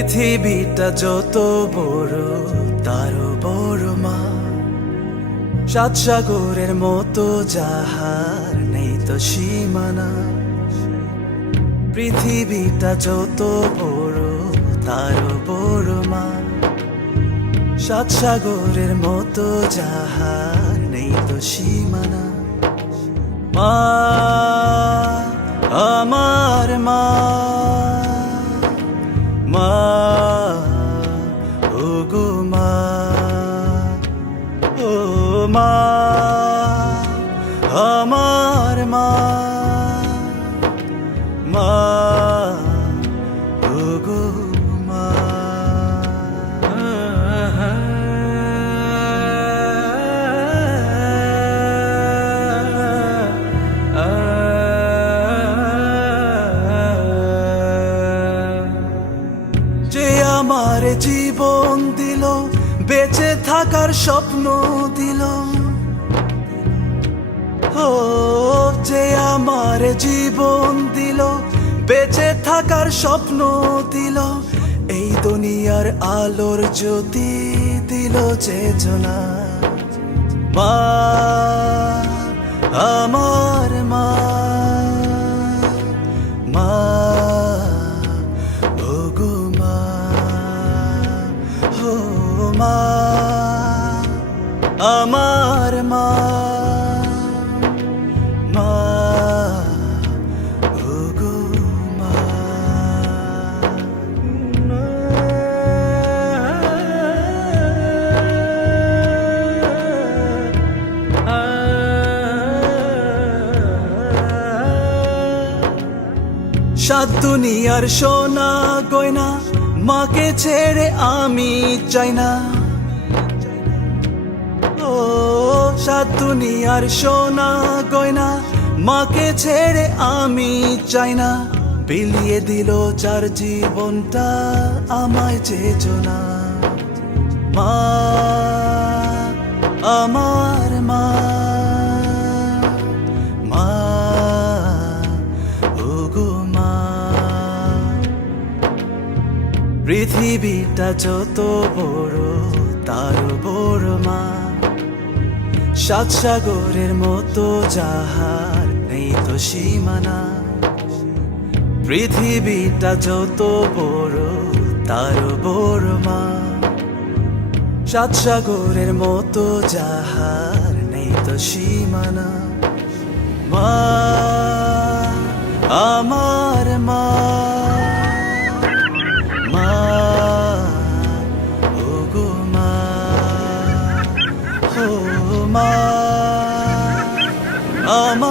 পৃথিবীটা যত বড় তারও বড় মা, সাত সাগরের মতো যাহার নেই তো সীমানা। পৃথিবীটা যত বড় তারও বড় মা, সাত সাগরের মতো যাহার নেই তো সীমানা। মা আমার মা, মা ওগো মা, ও মা আমার মা, মা ওগো মা। যে আমার জীবন দিল, বেঁচে থাকার স্বপ্ন দিল, ও যে আমার জীবন দিল, বেঁচে থাকার স্বপ্ন দিল, এই দুনিয়ার আলোর জ্যোতি দিল চেতনা। মা আমার মা, মা ওগো মা, ও মা আমার মা, মা ওগো মা। সাত দুনিয়ার সোনা গয়না মাকে ছেড়ে আমি চাই না, ও সাত দুনিয়ার সোনা গয়না মাকে ছেড়ে আমি চাই না। বিলিয়ে দিল যার জীবনটা আমায় চেতনা। মা আমার মা, মা ওগো মা। পৃথিবীটা যত বড় তার বড় মা, সাত সাগরের মতো যাহার নেই তো সীমানা। পৃথিবীটা যত বড় তার বড় মা, সাত সাগরের মতো যাহার নেই তো সীমানা। মা আমার মা, মা ওগো মা, ও মা আমার